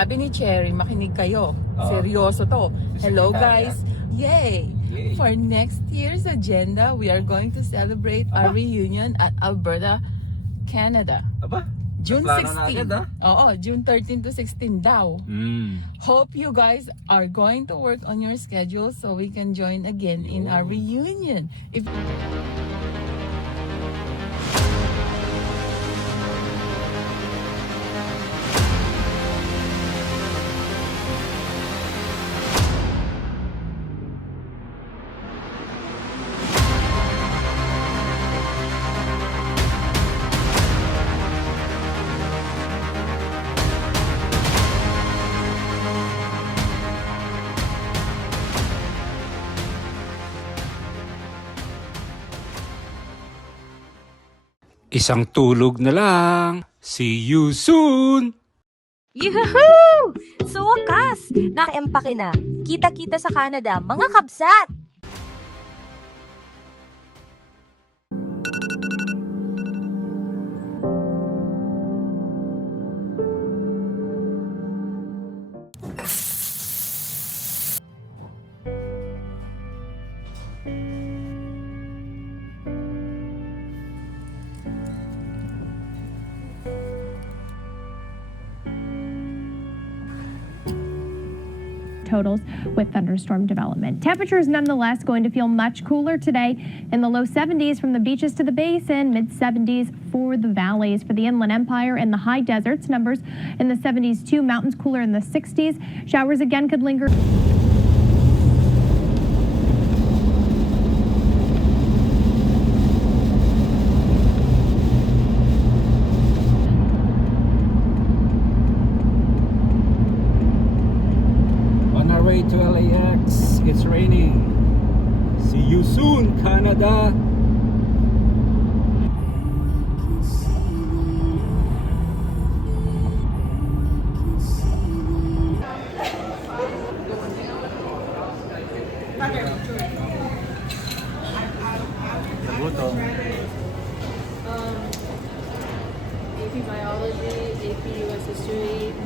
Sabi ni Cherry, makinig kayo. Seryoso to. Hello guys. Yay! For next year's agenda, we are going to celebrate our reunion at Alberta, Canada. Aba? June Naplano na 16. agad, Oo, June 13 to 16 daw. Hope you guys are going to work on your schedule so we can join again in our reunion. If Isang tulog na lang. See you soon! Yuhuu! Sa wakas, naka-empake na. Kita-kita sa Canada, mga kabsat! Totals with thunderstorm development. Temperatures nonetheless going to feel much cooler today in the low 70s from the beaches to the basin, mid 70s for the valleys. For the Inland Empire and the high deserts, numbers in the 70s too. Mountains cooler in the 60s. Showers again could linger. On our way to LAX, it's raining. See you soon, Canada! Nagutom. AP Biology, AP US History.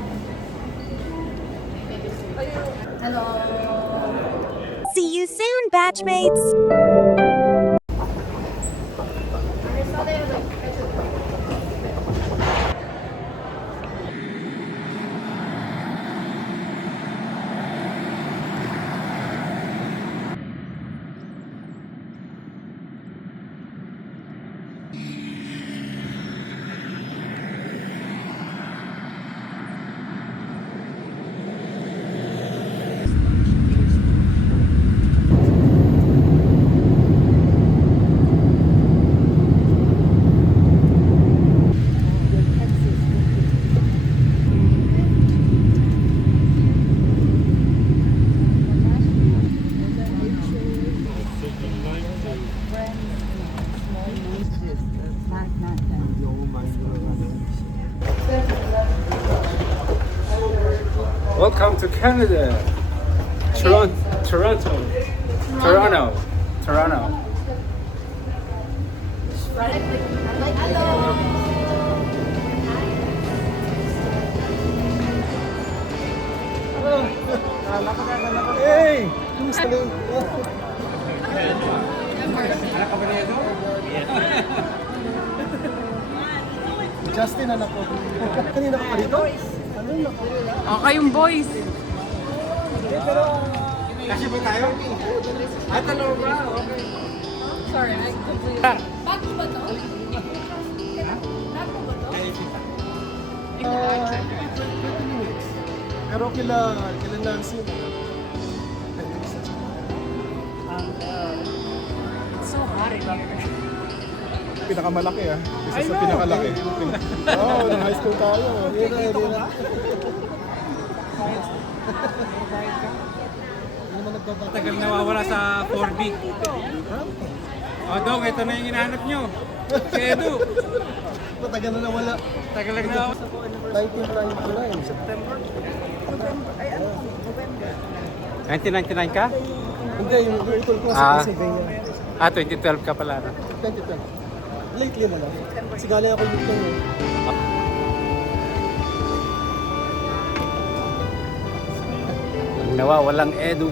See you soon, batchmates! Welcome to Canada! Toronto. Hey! Kumusta na? Justin, anak ko. Kanina ka pa dito? Ano na? kayong boys. Kasi ba tayo? At ano ba? Okay. Sorry, I completely... Bago ba to? Bago ba to? 20 minutes. Pero kila Nancy na. It's so hot in here. Pinakamalaki Isa sa pinakalaki. Oo, nung high school tayo. Dito ka? Tagal nawawala sa 4B. O Dong, ito na yung hinahanap nyo. Si Edu. Matagal na nawala. Tagal lang nawawala. 1999. September. November. 1999 ka? Hindi, yung virtual ko sa Pennsylvania. 2012 ka pala. No? 2010. Lately mo lang. Kasi galing ako dito Ang nawawalang Edu.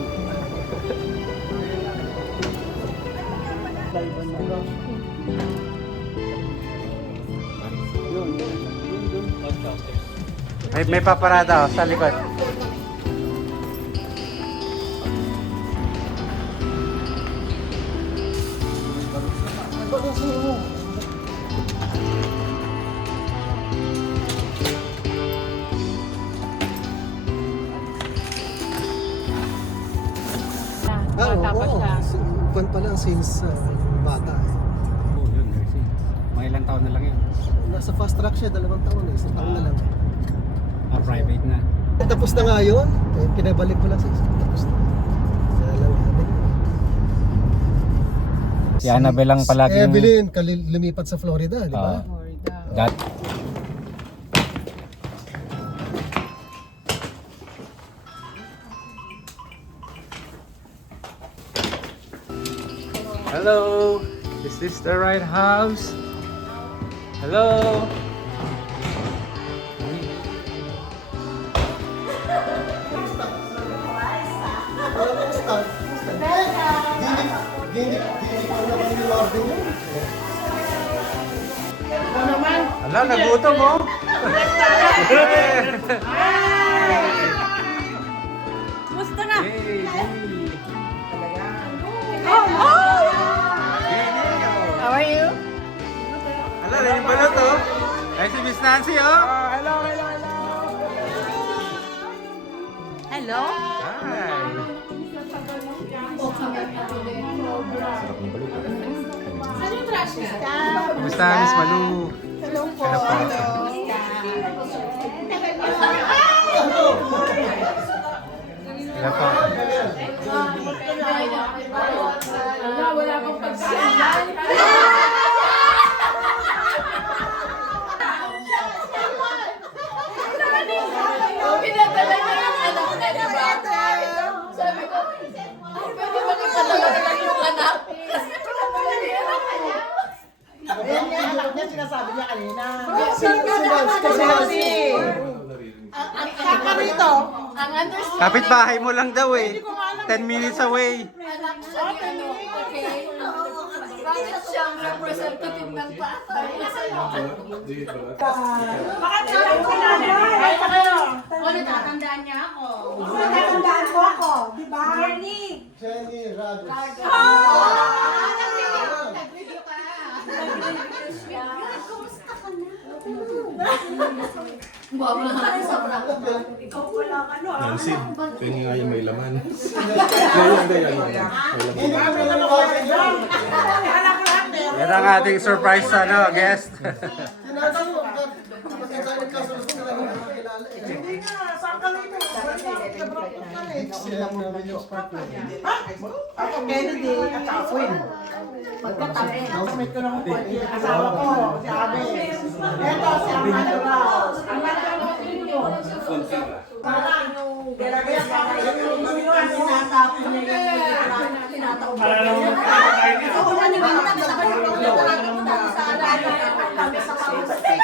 May paparada sa likod. Tapos siya. Buwan pa lang since bata eh. Oh, yun, nursing. Mga ilang taon na lang yun. Nasa fast track siya, 2 taon eh. 1 taon na lang. Private na. Tapos na nga yun. Eh, pinabalik ko lang sa isip. Tapos na. Kaya lang sabi ko. Si Annabelle lang palagi. Evelyn, lumipat sa Florida, di ba? Florida. Dat. Hello, is this the right house? Hello? Ala, nagutom mo? Musta na? How are you? Ala, rin pala to. Ay, si Miss Nancy, oh. Hello? Hi. Kumusta, Miss Malu? Hello po. Hello po. Wala pang pagkain. Pinadala niya yung anak na, di ba? Sabi ko, ay, pwede ba nagpadala na lang yung anak? Kasi pinadala niya yung anak niya. Ayan yung anak niya, sinasabi niya kanina. Ang kaka rito, Ang understand Kapit bahay mo lang daw eh. 10 minutes away. anak siya ni ano, okay? Bakit siyang representative ng tatay? O, natatandaan niya ako. natatandaan ko ako, di ba? Jenny Rogers. Nag-review ka. Ikaw wala ka, no? Nancy, tingin nga yung may laman. Ngayon, may laman. Yan ang ating surprise guest. Tinatanong, kapag tayo nagkasulusong na lang nakakilala eh. Hindi nga, saan ka rito? Siya na Williams Park na. Ako, Kennedy, at saka Queen. Magkatabi. Nakamit ko ng pwede. Asawa ko, si Abe. Ito, si Amanda Rouse. Amanda Rouse yun. Parang, gaya-gaya pa kayo yung sinatapon niya yung tinatawag. Ako na naman, nagpunta sa alala. Kami sa pamustay.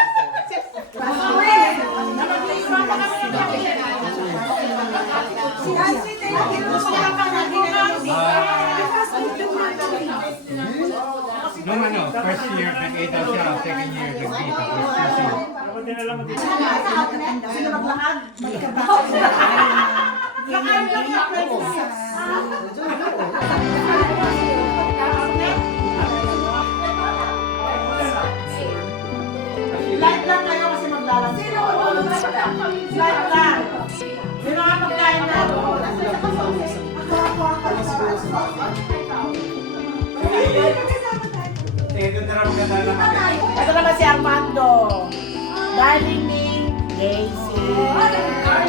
Si Nancy, gusto ka pa Nung first year, nag-8 siya. Second year, nag-8. Tapos QC. Sino maglakad? Light lang kayo kasi maglalaro. Light lang. Sino nga pagkain na? Ito naman si Armando. Darling ni Daisy. Are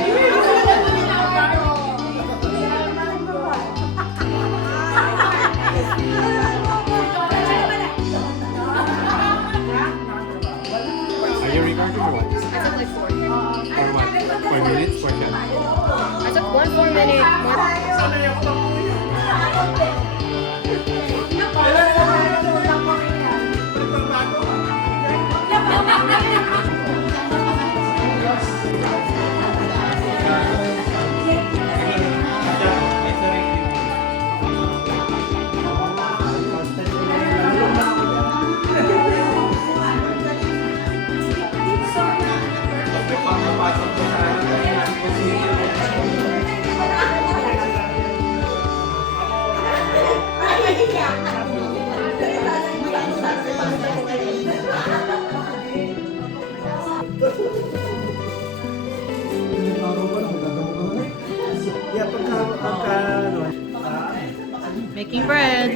you recording or what? I took like 4. For what? 4 minutes? For that? I took 1 4-minute. Making bread.